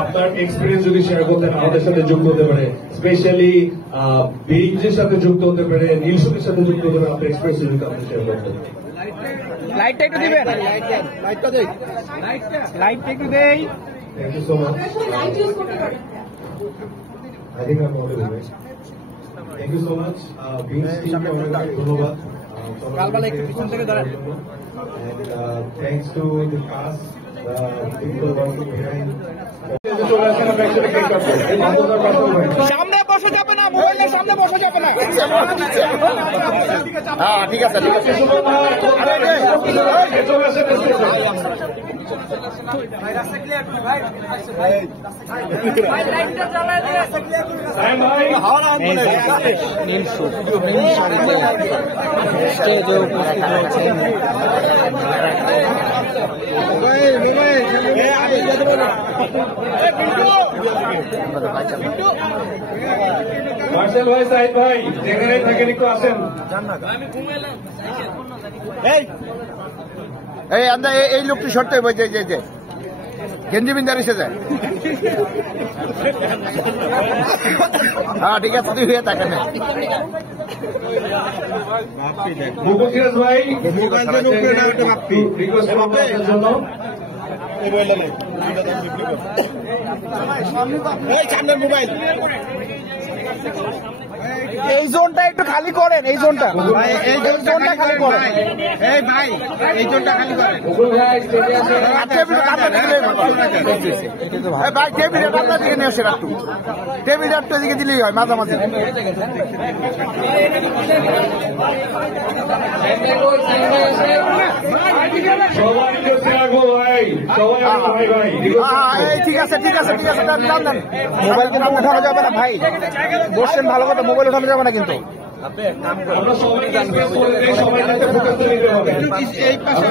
আপনার এক্সপিরিয়েন্স যদি শেয়ার করতেন আমাদের সাথে যুক্ত হতে পারে, স্পেশালি বিরিঞ্জের সাথে যুক্ত হতে পারে, নীলসুতির সাথে যুক্ত হতে পারে, আপনার এক্সপিরিয়েন্স যদি আপনি শেয়ার করতেন। লাইটটা একটু দিবেন, লাইটটা একটু দেই। Thank you so much. I think আমি বলে দেব। Thank you so much. ধন্যবাদ। কালবালা একটু পিছন থেকে দাঁড়ান। Thanks to the cast, people working behind. সামনে বসে যাবে না, মোবাইলের সামনে বসে যাবে না। হ্যাঁ ঠিক আছে, ঠিক আছে। মার্শাল ভাই, সাইদ ভাই, যেখানে থাকেন একটু আসেন। এই আমরা এই লোকটি সরতে হবে, যে গেঞ্জি বিন্দার এসে যায়। হ্যাঁ ঠিক আছে, তুই হয়ে থাকে না। মুকুল ভাই জন্য মোবাইল এই জোনটা একটু খালি করেন, এই জোনটা, এই জোনটা খালি করেন। এই ভাই এই জোনটা খালি করেন। ভাই টেবিল আপনার দিকে নিয়ে আসে, একটু টেবিল একটু এদিকে দিলেই হয় মাঝামাঝি। ঠিক আছে, ঠিক আছে, ঠিক আছে। মোবাইল কিন্তু উঠানো যাবে না ভাই, বসছেন ভালো কথা, মোবাইল উঠানো যাবে না কিন্তু।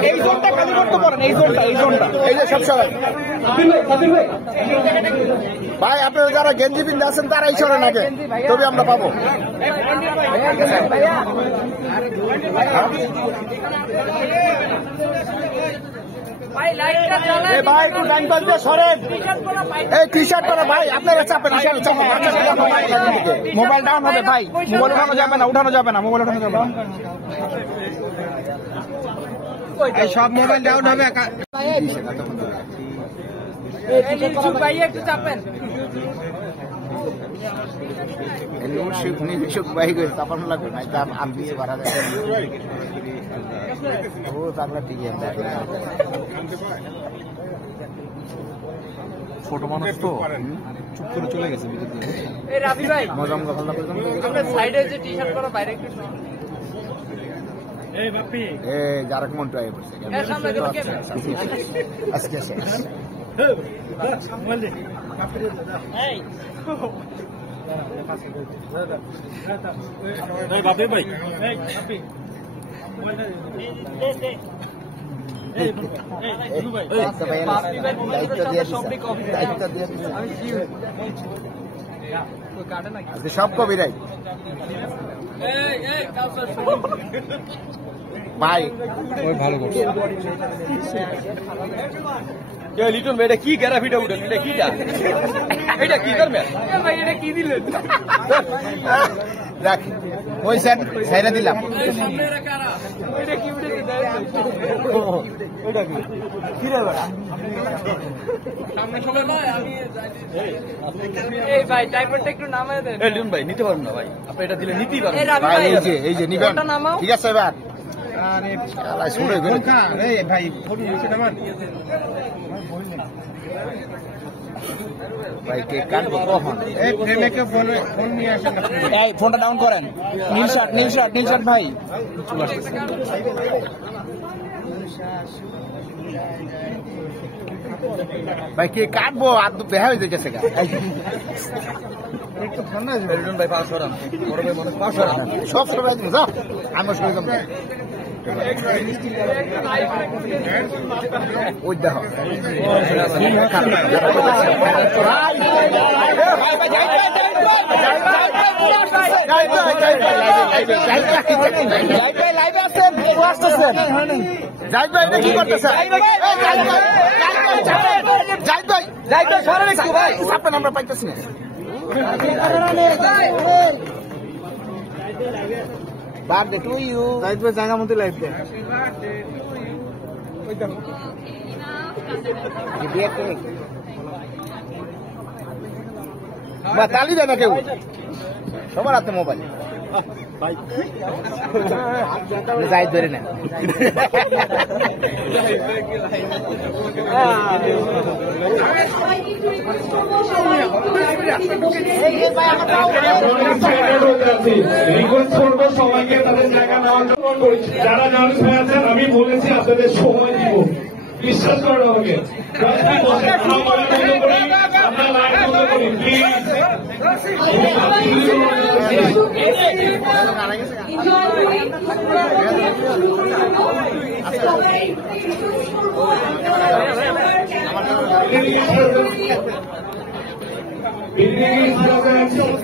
এই জোনটা খালি করতে পারেন, এই জোনটা, এই জোনটা, এই যে সব সবাই ভাই আপনারা যারা গেঞ্জি পিন্ধে আছেন তারাই চলেন আগে, তবে আমরা পাবো। ভাই একটু ডান পাশ দিয়ে সরেন। এই টি শার্ট পরা ভাই, আপনারা চাপেন, মোবাইল ডাউন হবে ভাই, মোবাইল উঠানো যাবে না, উঠানো যাবে না, মোবাইল উঠানো যাবে না। এই সব মোবাইল ডাউন হবে। একটু চাপেন। ভাই চাপানো লাগবে না, আমি বাড়া ও চাপলা ঠিক আছে। ছোট মানুষ তো চুপ করে চলে গেছে। মজা মজা ভালো যারা মনটা আগে পড়ছে আজকে বাপে ভাই সব কবিরাই ভাই ভালো করছে। লিটন ভাই এটা কি গ্যারাফিটা উঠেন, এটা কিটা, এটা কি করবে ভাই, এটা কি দিলেন? রাখ ওই সাইডে দিলাম। ভাই নিতে পারবেন না ভাই, আপনি এটা দিলে নিতেই পারবেন। এই যে নিবেন, ঠিক আছে এবার ভাই ভাই কেক কাটবো কখন? এই ফোনটা ডাউন করেন। নীল শার্ট, নীল শার্ট, নীল শার্ট ভাই চলে আসতেছে। ভাই কেক কাটবো, আর তো বেহা হয়ে যাচ্ছে গা। ভাই পাশ করান, সব সময় যাও, আমার সঙ্গে যাবো। ওই দেখো লাইভে আসছেন, যাই ভাই কি করতেছে? যাই তো সরেন একটু ভাই সাপটা আমরা পাইতেছি না বাপ দেখো ইউ যাই তো জায়গা মতো লাইভ দে বা তালি দেয় না কেউ সবার হাতে মোবাইল যাই ধরে না রিকোয়েস্ট করবো সবাইকে তাদের জায়গা নেওয়ার জন্য করেছি। যারা জার্নালিস্ট ভাই আছেন আমি বলেছি আপনাদের সময় দিব, বিশ্বাস করেন আমাকে। আমরা লাইন বন্ধ করি প্লিজ। বিল্ডিং